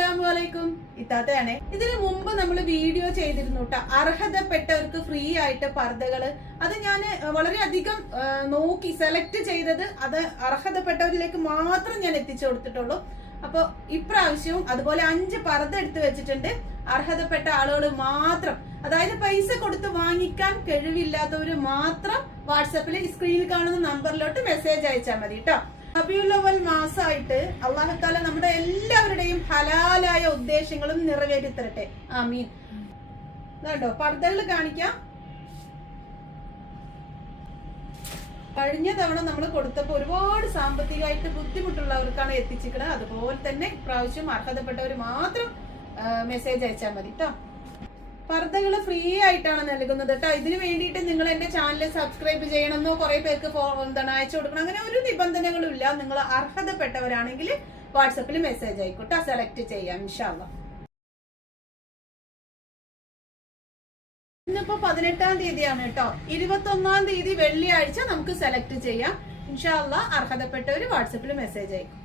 അസ്സലാമലൈക്കും. ഇത്താത്തയാണേ. ഇതിനു മുമ്പ് നമ്മൾ വീഡിയോ ചെയ്തിരുന്നു കേട്ടോ, അർഹതപ്പെട്ടവർക്ക് ഫ്രീ ആയിട്ട് പർദ്ദകള്. അത് ഞാൻ വളരെയധികം നോക്കി സെലക്ട് ചെയ്തത്, അത് അർഹതപ്പെട്ടവരിലേക്ക് മാത്രം ഞാൻ എത്തിച്ചു കൊടുത്തിട്ടുള്ളൂ. അപ്പൊ ഇപ്രാവശ്യവും അതുപോലെ 5 പർദ്ദ എടുത്ത് വെച്ചിട്ടുണ്ട്. അർഹതപ്പെട്ട ആളുകൾ മാത്രം, അതായത് പൈസ കൊടുത്ത് വാങ്ങിക്കാൻ കഴിവില്ലാത്തവര് മാത്രം വാട്സാപ്പിൽ സ്ക്രീനിൽ കാണുന്ന നമ്പറിലോട്ട് മെസ്സേജ് അയച്ചാൽ മതി കേട്ടോ. റബീഉൽ അവ്വൽ മാസമായിട്ട് അല്ലാഹു തആല നമ്മുടെ എല്ലാവരുടെയും ഹലാലായ ഉദ്ദേശങ്ങളും നിറവേറ്റി തരട്ടെ. ആമീൻ. കണ്ടോ, പർദ്ദകൾ കാണിക്കാം. കഴിഞ്ഞ തവണ നമ്മൾ കൊടുത്തപ്പോൾ ഒരുപാട് സാമ്പത്തികമായിട്ട് ബുദ്ധിമുട്ടുള്ളവർക്കാണ് എത്തിച്ചിരിക്കുന്നത്. അതുപോലെ തന്നെ ഇപ്രാവശ്യം അർഹതപ്പെട്ടവർ മാത്രം മെസ്സേജ് അയച്ചാൽ മതി കേട്ടോ. പർദ്ദകൾ ഫ്രീ ആയിട്ടാണ് നൽകുന്നത് കേട്ടോ. ഇതിനു വേണ്ടിയിട്ട് നിങ്ങൾ എന്റെ ചാനൽ സബ്സ്ക്രൈബ് ചെയ്യണമെന്നോ കുറെ പേർക്ക് അയച്ചു കൊടുക്കണം, അങ്ങനെ ഒരു നിബന്ധനകളും ഇല്ല. നിങ്ങൾ അർഹതപ്പെട്ടവരാണെങ്കിൽ വാട്സപ്പിൽ മെസ്സേജ് ആയിക്കോട്ടെ, സെലക്ട് ചെയ്യാം ഇൻഷാ അല്ലാഹ്. ഇന്നിപ്പോ 18-ാം തീയതിയാണ് കേട്ടോ. 21-ാം തീയതി വെള്ളിയാഴ്ച നമുക്ക് സെലക്ട് ചെയ്യാം ഇൻഷാ അല്ലാഹ്. അർഹതപ്പെട്ടവര് വാട്സപ്പിൽ മെസ്സേജ് അയക്കും.